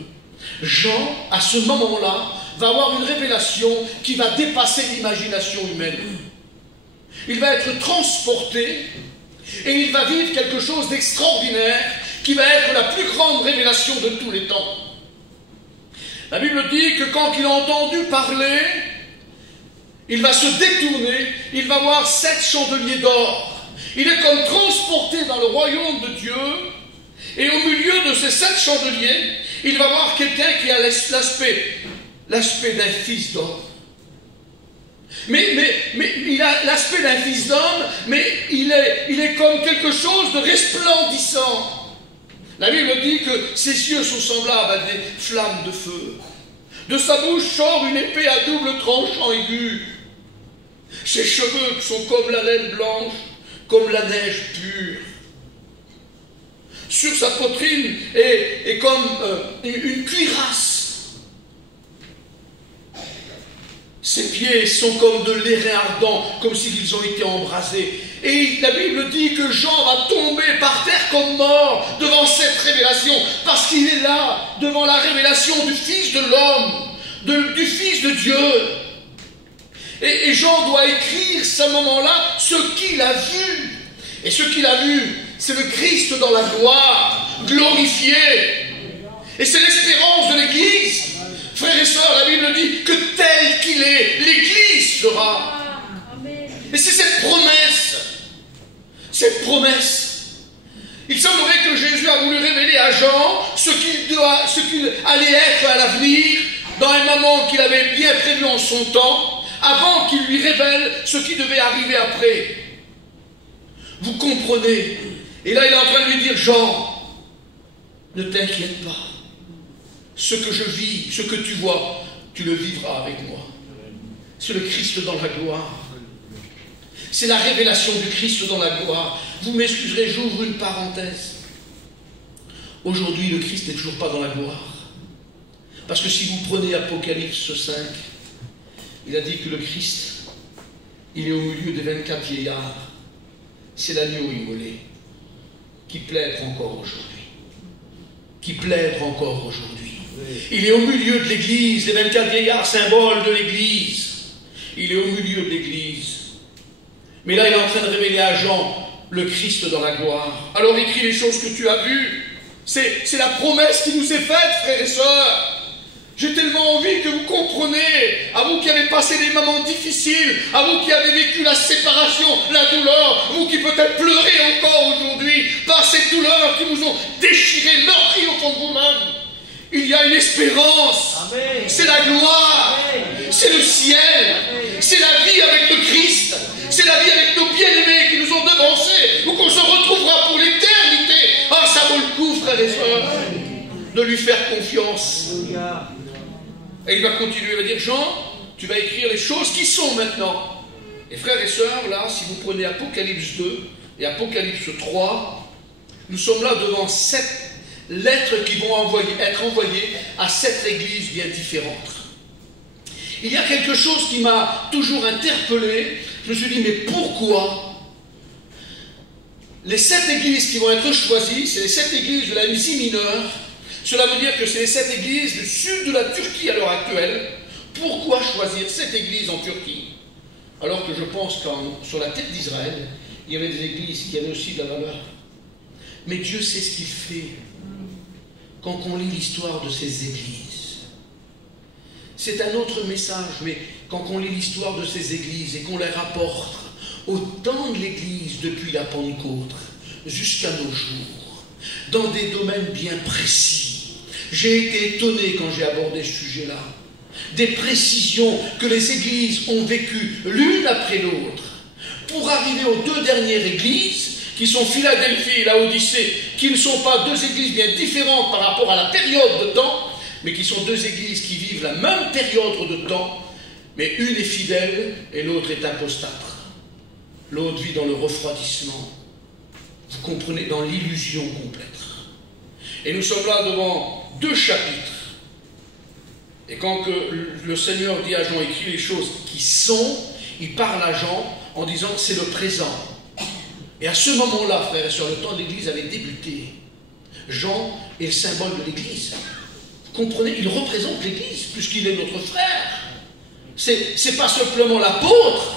Jean, à ce moment-là, va avoir une révélation qui va dépasser l'imagination humaine. Il va être transporté et il va vivre quelque chose d'extraordinaire qui va être la plus grande révélation de tous les temps. La Bible dit que quand il a entendu parler, il va se détourner, il va voir 7 chandeliers d'or. Il est comme transporté dans le royaume de Dieu, et au milieu de ces 7 chandeliers, il va voir quelqu'un qui a l'aspect d'un fils d'homme. Mais il a l'aspect d'un fils d'homme, mais il est comme quelque chose de resplendissant. La Bible dit que ses yeux sont semblables à des flammes de feu. De sa bouche sort une épée à double tranchant aigu. Ses cheveux sont comme la laine blanche, comme la neige pure. Sur sa poitrine est comme une cuirasse. Ses pieds sont comme de l'airain ardent, comme s'ils ont été embrasés. Et la Bible dit que Jean va tomber par terre comme mort devant cette révélation, parce qu'il est là, devant la révélation du Fils de l'homme, du Fils de Dieu. Et Jean doit écrire, ce moment-là, ce qu'il a vu. Et ce qu'il a vu, c'est le Christ dans la gloire, glorifié. Et c'est l'espérance de l'Église. Frères et sœurs, la Bible dit que tel qu'il est, l'Église sera. Et c'est cette promesse. Il semblerait que Jésus a voulu révéler à Jean ce qu'il allait être à l'avenir, dans un moment qu'il avait bien prévu en son temps, avant qu'il lui révèle ce qui devait arriver après. Vous comprenez? Et là, il est en train de lui dire, Jean, ne t'inquiète pas. Ce que je vis, ce que tu vois, tu le vivras avec moi. C'est le Christ dans la gloire. C'est la révélation du Christ dans la gloire. Vous m'excuserez, j'ouvre une parenthèse. Aujourd'hui, le Christ n'est toujours pas dans la gloire. Parce que si vous prenez Apocalypse 5, il a dit que le Christ, il est au milieu des 24 vieillards. C'est l'agneau immolé qui plaide encore aujourd'hui. Qui plaide encore aujourd'hui. Il est au milieu de l'Église, les 24 vieillards, symbole de l'Église. Il est au milieu de l'Église. Mais là, il est en train de révéler à Jean le Christ dans la gloire. Alors écris les choses que tu as vues. C'est la promesse qui nous est faite, frères et sœurs. J'ai tellement envie que vous compreniez, à vous qui avez passé des moments difficiles, à vous qui avez vécu la séparation, la douleur, vous qui peut-être pleurez encore aujourd'hui par cette douleur qui vous ont déchiré, meurtri au fond de vous-même. Il y a une espérance. C'est la gloire. C'est le ciel. C'est la vie avec le Christ. C'est la vie avec nos bien-aimés qui nous ont devancés, ou qu'on se retrouvera pour l'éternité. Ah, ça vaut le coup, frères et sœurs, de lui faire confiance. Et il va continuer, il va dire, Jean, tu vas écrire les choses qui sont maintenant. Et frères et sœurs, là, si vous prenez Apocalypse 2 et Apocalypse 3, nous sommes là devant 7 lettres qui vont être envoyées à 7 églises bien différentes. Il y a quelque chose qui m'a toujours interpellé. Je me suis dit, mais pourquoi les 7 églises qui vont être choisies, c'est les 7 églises de l'Asie mineure. Cela veut dire que c'est les 7 églises du sud de la Turquie à l'heure actuelle. Pourquoi choisir 7 églises en Turquie? Alors que je pense que sur la tête d'Israël, il y avait des églises qui avaient aussi de la valeur. Mais Dieu sait ce qu'il fait quand on lit l'histoire de ces églises. c'est un autre message, mais quand on lit l'histoire de ces églises et qu'on les rapporte au temps de l'Église depuis la Pentecôte jusqu'à nos jours, dans des domaines bien précis, j'ai été étonné quand j'ai abordé ce sujet-là, des précisions que les églises ont vécues l'une après l'autre, pour arriver aux deux dernières églises, qui sont Philadelphie et Laodicée, qui ne sont pas deux églises bien différentes par rapport à la période de temps, mais qui sont deux églises qui vivent la même période de temps, mais une est fidèle et l'autre est apostate. L'autre vit dans le refroidissement. Vous comprenez, dans l'illusion complète. Et nous sommes là devant deux chapitres. Et quand le Seigneur dit à Jean, écrit les choses qui sont, il parle à Jean en disant que c'est le présent. Et à ce moment-là, frères et sœurs, le temps de l'Église avait débuté. Jean est le symbole de l'Église. Vous comprenez, il représente l'Église, puisqu'il est notre frère. C'est pas simplement l'apôtre,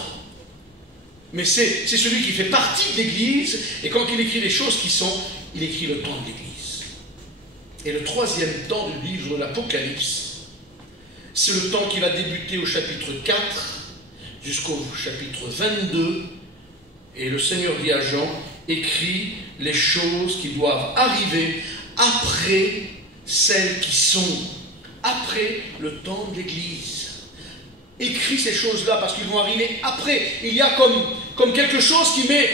mais c'est celui qui fait partie de l'Église, et quand il écrit les choses qui sont, il écrit le temps de l'Église. Et le troisième temps du livre de l'Apocalypse, c'est le temps qui va débuter au chapitre 4 jusqu'au chapitre 22, et le Seigneur dit à Jean, écris les choses qui doivent arriver après celles qui sont, après le temps de l'Église. Écris ces choses-là parce qu'ils vont arriver après. Il y a comme quelque chose qui met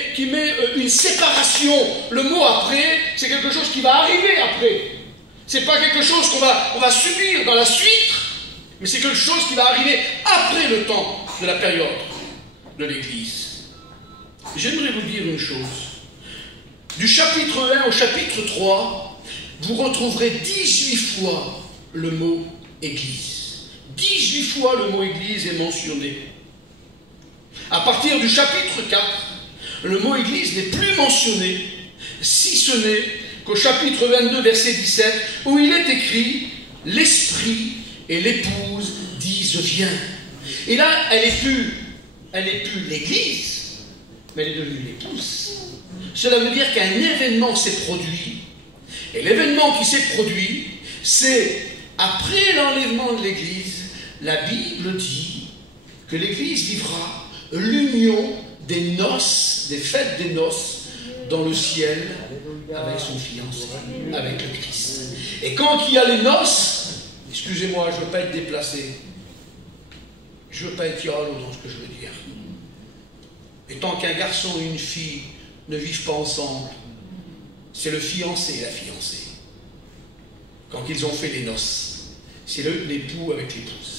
une séparation. Le mot après, c'est quelque chose qui va arriver après. C'est pas quelque chose qu'on va subir dans la suite, mais c'est quelque chose qui va arriver après le temps de la période de l'Église. J'aimerais vous dire une chose. Du chapitre 1 au chapitre 3, vous retrouverez 18 fois le mot Église. 18 fois le mot Église est mentionné. À partir du chapitre 4, le mot Église n'est plus mentionné, si ce n'est qu'au chapitre 22, verset 17, où il est écrit « L'Esprit et l'épouse disent viens ». Et là, elle n'est plus l'Église, mais elle est devenue l'épouse. Cela veut dire qu'un événement s'est produit, et l'événement qui s'est produit, c'est après l'enlèvement de l'Église. La Bible dit que l'Église vivra l'union des noces, des fêtes des noces, dans le ciel, avec son fiancé, avec le Christ. Et quand il y a les noces, excusez-moi, je ne veux pas être déplacé, je ne veux pas être yolo dans ce que je veux dire. Et tant qu'un garçon et une fille ne vivent pas ensemble, c'est le fiancé et la fiancée. Quand ils ont fait les noces, c'est l'époux avec l'épouse.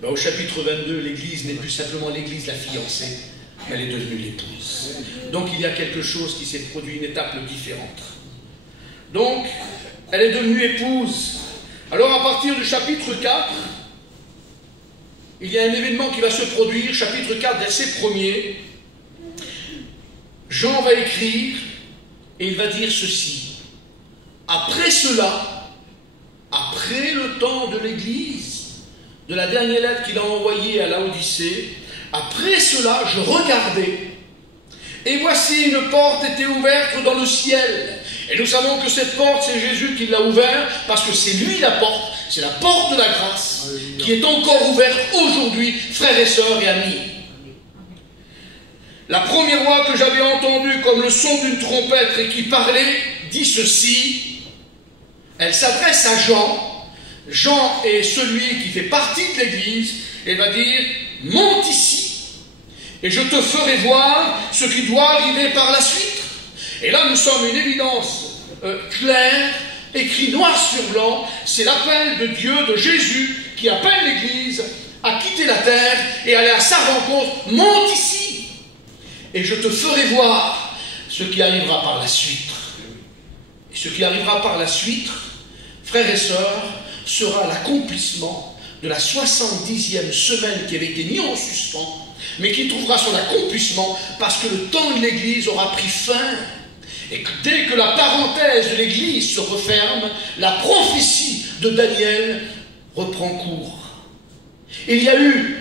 Ben, au chapitre 22, l'Église n'est plus simplement l'Église, la fiancée, mais elle est devenue l'épouse. Donc il y a quelque chose qui s'est produit, une étape différente. Donc, elle est devenue épouse. Alors à partir du chapitre 4, il y a un événement qui va se produire, chapitre 4, verset 1er. Jean va écrire, et il va dire ceci. Après cela, après le temps de l'Église, de la dernière lettre qu'il a envoyée à Laodicée, après cela, je regardais, et voici une porte était ouverte dans le ciel. Et nous savons que cette porte, c'est Jésus qui l'a ouverte, parce que c'est lui la porte, c'est la porte de la grâce, qui est encore ouverte aujourd'hui, frères et sœurs et amis. La première voix que j'avais entendue comme le son d'une trompette et qui parlait, dit ceci, elle s'adresse à Jean. Jean est celui qui fait partie de l'Église, et va dire, monte ici, et je te ferai voir ce qui doit arriver par la suite. Et là, nous sommes une évidence claire, écrit noir sur blanc, c'est l'appel de Dieu, de Jésus, qui appelle l'Église à quitter la terre et aller à sa rencontre. Monte ici, et je te ferai voir ce qui arrivera par la suite. Et ce qui arrivera par la suite, frères et sœurs, sera l'accomplissement de la 70e semaine qui avait été mise en suspens, mais qui trouvera son accomplissement parce que le temps de l'Église aura pris fin. Et que dès que la parenthèse de l'Église se referme, la prophétie de Daniel reprend cours. Il y a eu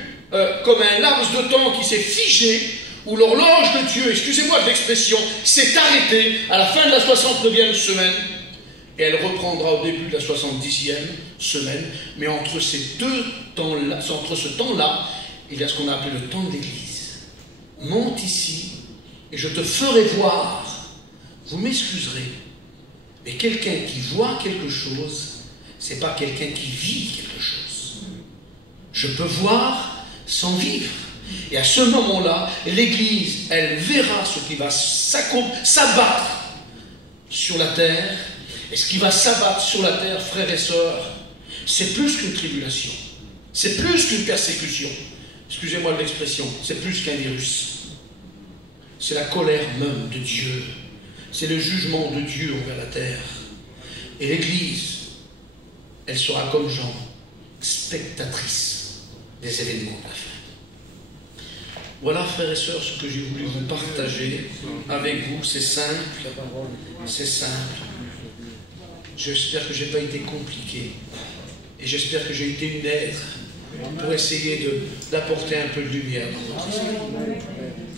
comme un laps de temps qui s'est figé, où l'horloge de Dieu, excusez-moi de l'expression, s'est arrêtée à la fin de la 69e semaine. et elle reprendra au début de la 70e semaine. Mais entre ces deux temps-là, entre ce temps-là, il y a ce qu'on a appelé le temps de l'Église. Monte ici et je te ferai voir. Vous m'excuserez, mais quelqu'un qui voit quelque chose, c'est pas quelqu'un qui vit quelque chose. Je peux voir sans vivre. Et à ce moment-là, l'Église, elle verra ce qui va s'abattre sur la terre. Et ce qui va s'abattre sur la terre, frères et sœurs, c'est plus qu'une tribulation. C'est plus qu'une persécution. Excusez-moi de l'expression, c'est plus qu'un virus. C'est la colère même de Dieu. C'est le jugement de Dieu envers la terre. Et l'Église, elle sera comme Jean, spectatrice des événements de la fin. Voilà, frères et sœurs, ce que j'ai voulu vous partager avec vous. C'est simple. C'est simple. J'espère que je n'ai pas été compliqué. Et j'espère que j'ai été une aide pour essayer d'apporter un peu de lumière dans votre esprit.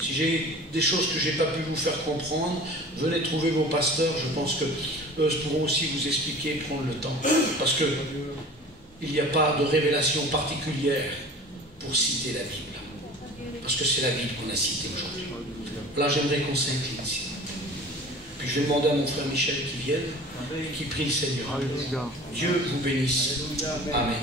Si j'ai des choses que je n'ai pas pu vous faire comprendre, venez trouver vos pasteurs. Je pense qu'eux pourront aussi vous expliquer, prendre le temps. Parce qu'il n'y a pas de révélation particulière pour citer la Bible. Parce que c'est la Bible qu'on a citée aujourd'hui. Là, j'aimerais qu'on s'incline ici. Puis je vais demander à mon frère Michel qui vienne et qui prie le Seigneur. Dieu vous bénisse. Amen.